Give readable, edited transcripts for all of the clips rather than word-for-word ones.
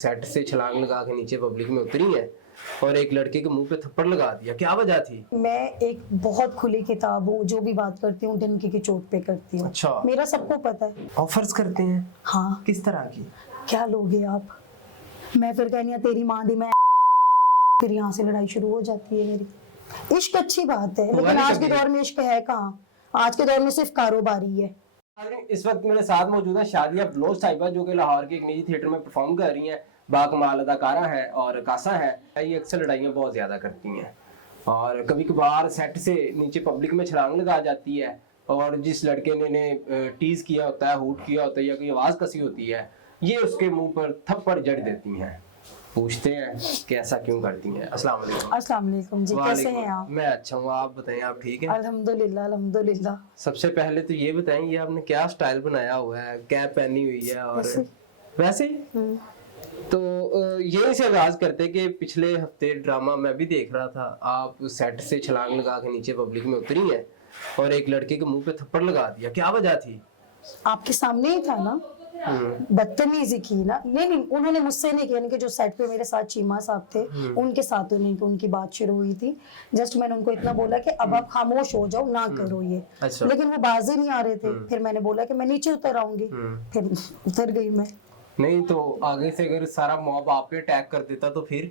Set से छलांग लगा के नीचे पब्लिक में उतरी है और एक लड़के के मुंह पे थप्पड़ लगा दिया। क्या वजह थी? मैं एक बहुत खुली किताब हूँ, जो भी बात करती हूँ डंके की चोट पे करती हूँ। अच्छा। मेरा सबको पता है। ऑफर्स करते हैं? हाँ। किस तरह की? क्या लोगे आप? मैं फिर कहनी है तेरी माँ दी, मैं फिर यहाँ से लड़ाई शुरू हो जाती है मेरी। इश्क अच्छी बात है, लेकिन आज के दौर में इश्क है कहाँ? आज के दौर में सिर्फ कारोबारी है। इस वक्त मेरे साथ मौजूद है शादिया बलोच साहिबा, जो कि लाहौर के एक निजी थिएटर में परफॉर्म कर रही हैं। बाकमाल अदाकारा है और कासा है। ये अक्सर लड़ाइयाँ बहुत ज्यादा करती हैं और कभी कभार सेट से नीचे पब्लिक में छलांग लगा जाती है और जिस लड़के ने टीज किया होता है, हूट किया होता है या कोई आवाज कसी होती है, ये उसके मुंह पर थप्पड़ जड़ देती हैं। पूछते हैं कि ऐसा क्यों करती हैं। अस्सलाम वालेकुम। अस्सलाम वालेकुम जी, कैसे हैं आप? मैं अच्छा हूँ, आप बताएं, आप ठीक हैं? अल्हम्दुलिल्लाह अल्हम्दुलिल्लाह। सबसे पहले तो ये बताएं, ये आपने क्या स्टाइल बनाया हुआ है, कैप पहनी हुई है और वैसे ही? तो यही से आगाज करते कि पिछले हफ्ते ड्रामा मैं भी देख रहा था, आप सेट से छलांग लगा के नीचे पब्लिक में उतरी हैं और एक लड़के के मुंह पे थप्पड़ लगा दिया। क्या वजह थी? आपके सामने ही था ना, बदतमीजी की ना। नहीं, उन्होंने मुझसे नहीं किया, कि जो सेट पे मेरे साथ चीमा साहब थे उनके साथ उनकी बात शुरू हुई थी। जस्ट मैंने उनको इतना बोला कि अब आप खामोश हो जाओ, ना करो ये। अच्छा। लेकिन वो बाज ही नहीं आ रहे थे। फिर मैंने बोला कि मैं नीचे उतर आऊंगी, फिर उतर गई मैं। नहीं तो आगे से अगर सारा मॉब आप पे अटैक कर देता तो फिर?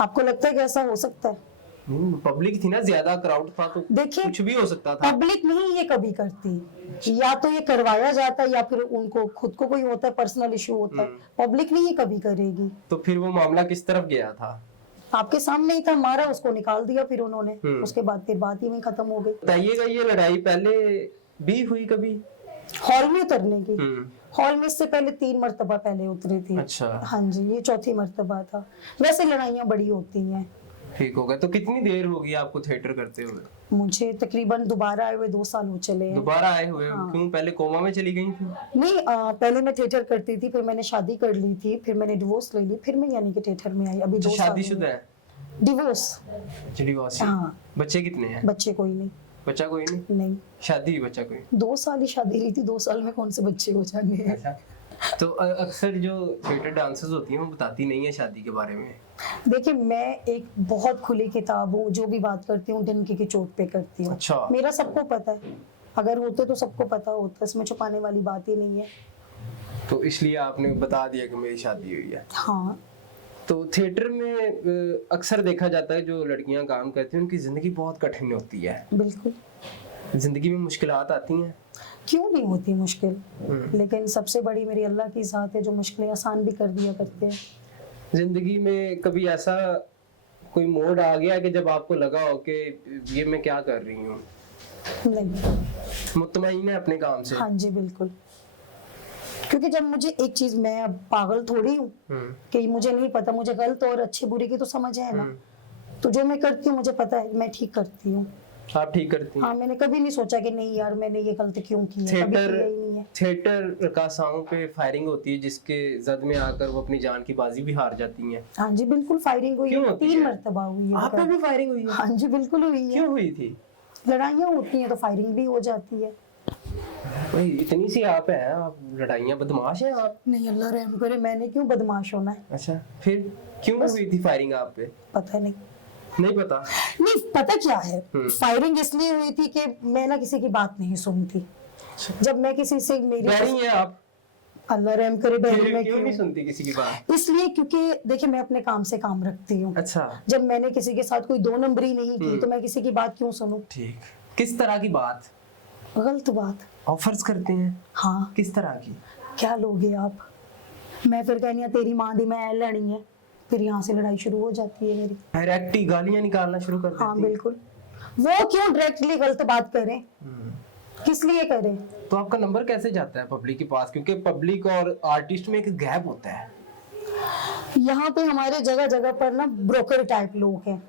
आपको लगता है कि ऐसा हो सकता है? पब्लिक थी ना, ज्यादा क्राउड था, तो देखिए, कुछ भी हो सकता था। पब्लिक नहीं ये कभी करती, या तो ये करवाया जाता है या फिर उनको खुद को कोई होता है, पर्सनल इशू होता है। पब्लिक नहीं ये कभी करेगी। तो फिर वो मामला किस तरफ गया था? आपके सामने ही था, मारा, उसको निकाल दिया फिर उन्होंने। उसके बाद फिर बात ही नहीं खत्म हो गई। बताइएगा, ये लड़ाई पहले भी हुई कभी? हॉल में उतरने की? हॉल में इससे पहले 3 मरतबा पहले उतरी थी। अच्छा। हाँ जी, ये चौथी मरतबा था। वैसे लड़ाइयाँ बड़ी होती हैं। ठीक हो गया। तो कितनी देर होगी आपको थिएटर करते हुए? मुझे तकरीबन दोबारा आए हुए 2 साल हो चले हैं। दोबारा आए हुए? हाँ। क्यों, पहले कोमा में चली गई थी? नहीं, पहले मैं थिएटर करती थी, फिर मैंने शादी कर ली थी, फिर मैंने डिवोर्स ले ली, फिर मैं यानी कि थिएटर में आई। अभी 2 साल शादीशुदा है? डिवोर्स। डिवोर्स। हाँ। बच्चे कितने हैं? बच्चे कोई नहीं। बच्चा कोई नहीं? नहीं। शादी बच्चा कोई? 2 साल ही शादी रही थी, 2 साल में कौन से बच्चे हो जाएंगे? ऐसा? तो अक्सर जो थिएटर डांसर्स होती हैं वो बताती नहीं है शादी के बारे में। देखिए, मैं एक बहुत खुली किताब हूँ, जो भी बात करती हूँ डंके की चोट पे करती हूँ। अच्छा। मेरा सबको पता है, अगर होते तो सबको पता होता, इसमें छुपाने वाली बात ही नहीं है। तो इसलिए आपने बता दिया कि मेरी शादी हुई है। हाँ। तो थिएटर में अक्सर देखा जाता है जो लड़कियां काम करती हैं उनकी जिंदगी बहुत कठिन होती है। बिल्कुल। जिंदगी में मुश्किलात आती हैं? क्यों नहीं होती मुश्किल, लेकिन सबसे बड़ी मेरी अल्लाह की ज़ात है जो मुश्किलें आसान भी कर दिया करते हैं। जिंदगी में कभी ऐसा कोई मोड़ आ गया कि जब आपको लगा हो कि ये मैं क्या कर रही हूँ? नहीं। मुतमईन है अपने काम से? हाँ जी, बिल्कुल। क्योंकि जब मुझे एक चीज, मैं अब पागल थोड़ी हूँ कि मुझे नहीं पता, मुझे गलत और अच्छे बुरे की तो समझ है ना। तो जो मैं करती हूँ मुझे पता है, मैं ठीक करती हूँ। आप ठीक करती हैं? हाँ, मैंने कभी नहीं सोचा कि नहीं यार मैंने ये गलती क्यों की है, कभी किया ही नहीं है। थिएटर का साउंड पे फायरिंग होती है जिसके जद में आकर वो अपनी जान की बाजी भी हार जाती हैं। हाँ जी, बिल्कुल फायरिंग हुई है, 3 मरतबा हुई है। आप पे भी फायरिंग हुई है? हाँ जी, बिल्कुल हुई है। क्यों हुई थी? लड़ाइयाँ होती हैं तो फायरिंग भी हो जाती है। भाई इतनी सी आप हैं, आप लड़ाइयाँ, बदमाश हैं आप? नहीं, अल्लाह रहम करे, मैंने क्यों बदमाश होना है? अच्छा, फिर क्यों हुई थी फायरिंग आप पे? पता नहीं। नहीं पता? नहीं पता क्या है, फायरिंग इसलिए हुई थी कि मैं ना किसी की बात नहीं सुनती। जब मैं किसी से मेरी बैरी हैं आप? अल्लाह रहम करे, बैरी में क्यों नहीं सुनती किसी की बात? इसलिए क्योंकि देखिए, मैं अपने काम से काम रखती हूँ। अच्छा। जब मैंने किसी के साथ कोई 2 नंबरी नहीं की तो मैं किसी की बात क्यों सुनूं? ठीक। किस तरह की बात? गलत बात। ऑफर्स करते हैं? हाँ। किस तरह की? क्या लोगे आप? मैं फिर कहनी है तेरी माँ दी, मैं लड़ी है, फिर यहाँ से लड़ाई शुरू हो जाती है मेरी। डायरेक्ट ही गालियां निकालना शुरू कर देती? हाँ बिल्कुल। वो क्यों डायरेक्टली गलत बात करें, किस लिए करें? तो आपका नंबर कैसे जाता है पब्लिक के पास? क्योंकि पब्लिक और आर्टिस्ट में एक गैप होता है। यहाँ पे हमारे जगह जगह पर ना ब्रोकर टाइप लोग हैं,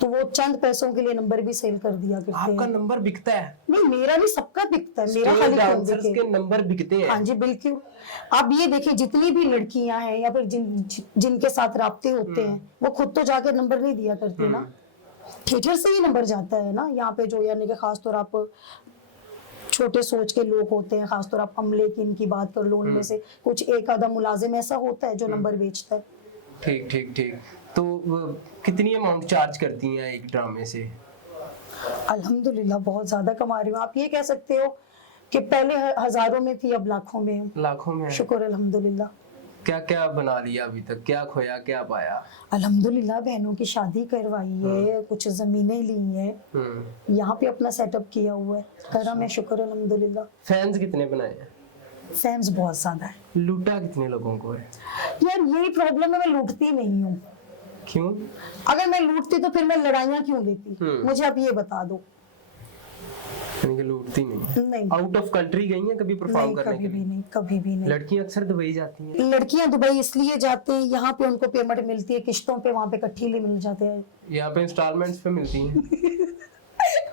तो वो चंद पैसों के लिए नंबर भी सेल कर दिया करते हैं। आपका नंबर बिकता है? नहीं, मेरा नहीं, सबका बिकता है। मेरा खाली डांसर्स के नंबर बिकते हैं? हाँ जी, बिल्कुल। आप ये देखिए, जितनी भी लड़कियां हैं या फिर जिनके साथ राब्ते होते हैं, वो खुद तो जाके नंबर नहीं दिया करती ना, थिएटर से ही नंबर जाता है ना। यहाँ पे जो यानी कि खास तौर आप छोटे सोच के लोग होते हैं, खासतौर आप अमले की इनकी बात कर लो, उनमें से कुछ एक आधा मुलाजिम ऐसा होता है जो नंबर बेचता है। ठीक ठीक ठीक। तो कितनी अमाउंट चार्ज करती हैं एक ड्रामे से? अल्हम्दुलिल्लाह बहुत ज्यादा कमा रही हूँ। आप ये कह सकते हो कि पहले हजारों में थी, अब लाखों में हूँ। लाखों में है? शुक्र अल्हम्दुलिल्लाह। क्या क्या बना लिया अभी तक, क्या खोया क्या पाया? अल्हम्दुलिल्लाह बहनों की शादी करवाई है, कुछ जमीनें ली हैं, यहाँ पे अपना सेटअप किया हुआ है, करम है, शुक्र अल्हम्दुलिल्लाह। फैंस कितने बनाए हैं? फैंस बहुत ज्यादा है। लूटा कितने लोगों को है? यार यही प्रॉब्लम है, मैं लूटती नहीं हूँ। क्यों? अगर मैं लूटती तो फिर मैं लड़ाइयाँ क्यों लेती, मुझे आप ये बता दो। यानी कि लूटती नहीं? नहीं, आउट ऑफ कंट्री गई हैं कभी परफॉर्म नहीं करने कभी के भी लिए? नहीं, कभी भी नहीं। लड़कियां अक्सर दुबई जाती हैं। लड़कियां दुबई इसलिए जाते हैं, यहाँ पे उनको पेमेंट मिलती है किश्तों पे, वहाँ पे इकट्ठी मिल जाते हैं। यहाँ पे इंस्टॉलमेंट्स पे मिलती हैं।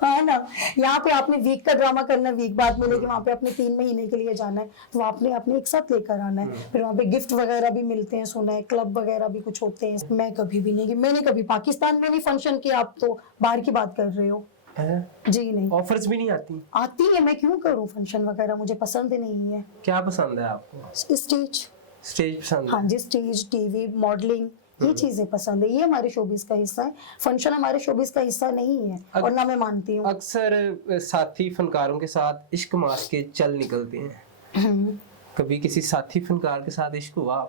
हाँ ना, यहाँ पे आपने वीक का ड्रामा करना है, वीक बाद मिलेगी, वहाँ पे आपने 3 महीने के लिए जाना है तो आपने अपने एक साथ लेकर आना है। फिर वहाँ पे गिफ्ट वगैरह भी मिलते हैं, सुना है क्लब वगैरह भी कुछ होते हैं। मैं कभी भी नहीं, मैंने कभी पाकिस्तान में नहीं फंक्शन किया, आप तो बाहर की बात कर रहे हो। जी नहीं, ऑफर्स भी नहीं आती? आती है, मैं क्यों करूँ फंक्शन वगैरह, मुझे पसंद नहीं है। क्या पसंद है आपको? स्टेज। स्टेज पसंद हाँ है? जी, स्टेज, टीवी, मॉडलिंग, ये चीजें पसंद है, ये हमारे शोबिस का हिस्सा है। फंक्शन हमारे शोबिस का हिस्सा नहीं है और ना मैं मानती हूँ। अक्सर साथी फनकारों के साथ इश्क मास के चल निकलते हैं, कभी किसी साथी फनकार के साथ इश्क हुआ?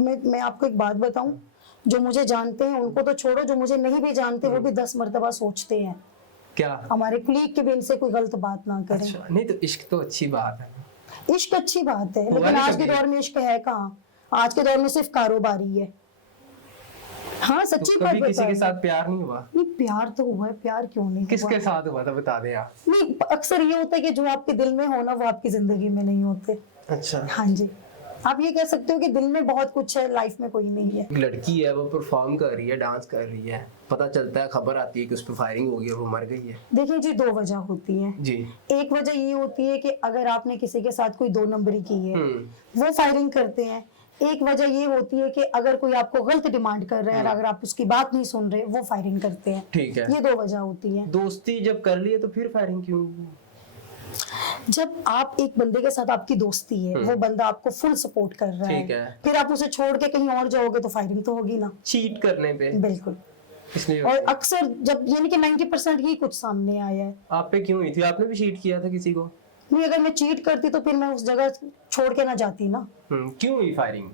मैं आपको एक बात बताऊं, जो मुझे जानते हैं उनको तो छोड़ो, जो मुझे नहीं भी जानते वो भी 10 मर्तबा सोचते हैं क्या? हमारे कुलीग के भी इनसे कोई गलत बात ना करें। अच्छा, नहीं तो इश्क तो अच्छी बात है। इश्क अच्छी बात है, हुआ लेकिन नहीं आज के कभी? दौर में इश्क है कहाँ? आज के दौर में सिर्फ कारोबारी है। हाँ सच्ची तो बात कभी किसी बता के रही साथ प्यार नहीं हुआ? नहीं, प्यार तो हुआ है, प्यार क्यों नहीं हुआ? किसके साथ हुआ था बता दे आप। नहीं, अक्सर ये होता है कि जो आपके दिल में हो ना वो आपकी जिंदगी में नहीं होते। अच्छा। हाँ जी, आप ये कह सकते हो कि दिल में बहुत कुछ है, लाइफ में कोई नहीं है। एक लड़की है, वो परफॉर्म कर रही है, डांस कर रही है, पता चलता है, खबर आती है कि उस पर फायरिंग हो गई और वो मर गई है। देखिए जी, 2 वजह होती है जी। एक वजह ये होती है कि अगर आपने किसी के साथ कोई 2 नंबरी की है वो फायरिंग करते हैं। एक वजह ये होती है कि अगर कोई आपको गलत डिमांड कर रहा है और अगर आप उसकी बात नहीं सुन रहे, वो फायरिंग करते हैं। ठीक है। ये 2 वजह होती है। दोस्ती जब कर ली है तो फिर फायरिंग क्यों? जब आप एक बंदे के साथ आपकी दोस्ती है, वो बंदा आपको फुल सपोर्ट कर रहा ठीक है, है। फिर आप उसे छोड़ के कहीं और जाओगे तो फायरिंग तो होगी ना। चीट करने पे? बिल्कुल। इसलिए और अक्सर जब यानी कि 90% ही कुछ सामने आया है। आप पे क्यों हुई थी? आपने भी चीट किया था किसी को? नहीं, अगर मैं चीट करती तो फिर मैं उस जगह छोड़ के ना जाती ना। क्यों हुई फायरिंग?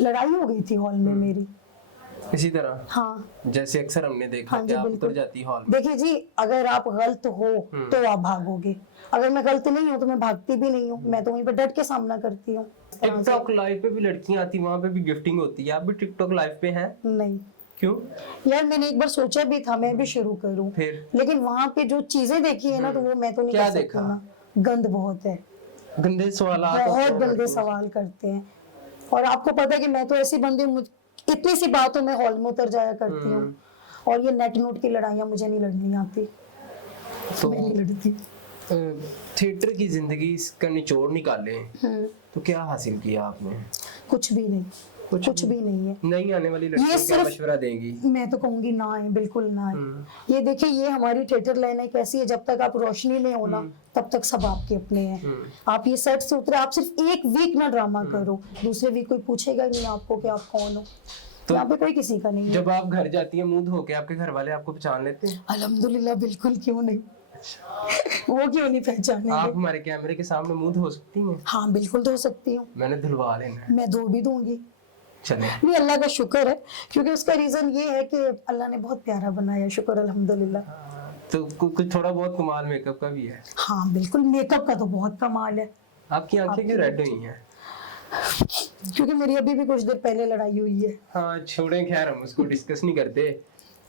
लड़ाई हो गई थी हॉल में मेरी। इसी तरह? हाँ जैसे अक्सर हमने देखा हाँ कि जी, आप बिल्कुल। उतर जाती हॉल में। देखिए जी, अगर आप गलत हो तो आप भागोगे, अगर मैं गलत नहीं हूँ तो मैं भागती भी नहीं हूँ, मैं तो वहीं पे डट के सामना करती हूँ। टिकटॉक लाइव पे भी लड़कियां आती, वहां पे भी गिफ्टिंग होती है, आप भी टिकटॉक लाइव पे हैं? नहीं क्यों? यार, मैंने एक बार सोचा भी था मैं भी शुरू करूँ, फिर? लेकिन वहां पे जो चीजें देखी है ना तो वो मैं तो नहीं क्या कर सकती देखा? ना। गंद बहुत है, गंदे सवाल, बहुत गंदे सवाल करते हैं। और आपको पता है कि मैं तो ऐसी बंदी हूँ, इतनी सी बातों में हॉल में उतर जाया करती हूँ। और ये नेट नोट की लड़ाइयाँ मुझे नहीं लड़नी आती, तो मैं नहीं लड़ती। थिएटर की जिंदगी का निचोड़ निकाले तो क्या हासिल किया आपने? कुछ भी नहीं, कुछ भी नहीं है। नहीं आने वाली लड़कियों को क्या मशवरा देंगी? मैं तो कहूंगी ना आए, बिल्कुल ना आए। ये देखिए, ये हमारी थिएटर लाइन एक ऐसी है, जब तक आप रोशनी में हो ना तब तक सब आपके अपने हैं। आप ये सेट से उतरे, आप सिर्फ 1 वीक ना ड्रामा करो, दूसरे वीक कोई पूछेगा ही नहीं आपको कि आप कौन हो। तो यहाँ पे कोई किसी का नहीं है। जब आप घर जाती हैं मुंह धो के, आपके घर वाले आपको पहचान लेते हैं? अल्हम्दुलिल्लाह, बिल्कुल, क्यों नहीं, वो क्यों नहीं पहचानेंगे। आप हमारे कैमरे के सामने मुंह धो सकती हैं? हाँ बिल्कुल धो सकती हूँ, मैंने धुलवा लेना है। मैं धो भी दूंगी। चले। नहीं, अल्लाह का शुक्र है, क्योंकि उसका रीजन ये है कि अल्लाह ने बहुत प्यारा बनाया, शुक्र अल्हम्दुलिल्लाह। तो कुछ थोड़ा बहुत कमाल मेकअप का भी है? हाँ बिल्कुल, मेकअप का तो बहुत कमाल है। आपकी आंखें क्यों रेड हुई हैं? क्योंकि मेरी अभी भी कुछ देर पहले लड़ाई हुई है। हाँ छोड़ें, खैर हम उसको डिस्कस नहीं करते।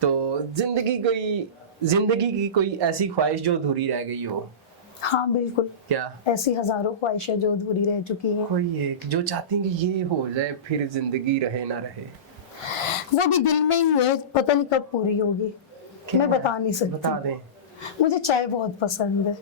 तो जिंदगी की कोई ऐसी ख्वाहिश जो अधूरी रह गई हो? हाँ बिल्कुल, क्या? ऐसी हजारों ख्वाहिशें जो अधूरी रह चुकी हैं। कोई एक जो चाहती हैं कि ये हो जाए फिर जिंदगी रहे ना रहे? वो भी दिल में ही है, पता नहीं कब पूरी होगी, मैं बता नहीं सकती। बता दें। मुझे चाय बहुत पसंद है,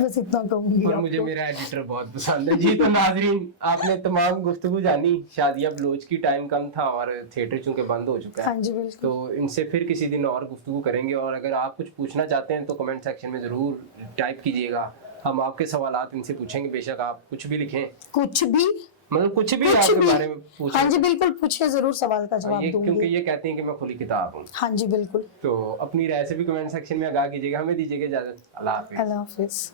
बस इतना कहूंगी। और मुझे मेरा एडिटर बहुत पसंद है। जी तो नाजरीन, आपने तमाम गुफ्तगू जानी शादिया बलोच की। टाइम कम था और थिएटर चूंकि बंद हो चुका है। हाँ जी बिल्कुल। तो इनसे फिर किसी दिन और गुफ्तगू करेंगे। और अगर आप कुछ पूछना चाहते हैं तो कमेंट सेक्शन में ज़रूर टाइप कीजिएगा हम आपके सवालात इनसे पूछेंगे, बेशक आप कुछ भी लिखें, कुछ भी, मतलब कुछ भी कुछ आपके भी। बारे में पूछें। हाँ जी बिल्कुल, पूछिए जरूर, सवाल का जवाब ये क्योंकि दूंगी। ये कहती हैं कि मैं खुली किताब हूँ। हाँ जी बिल्कुल। तो अपनी राय से भी कमेंट सेक्शन में आगाह कीजिएगा। हमें दीजिएगा इजाजत। अल्लाह हाफिज। अल्लाह हाफिज।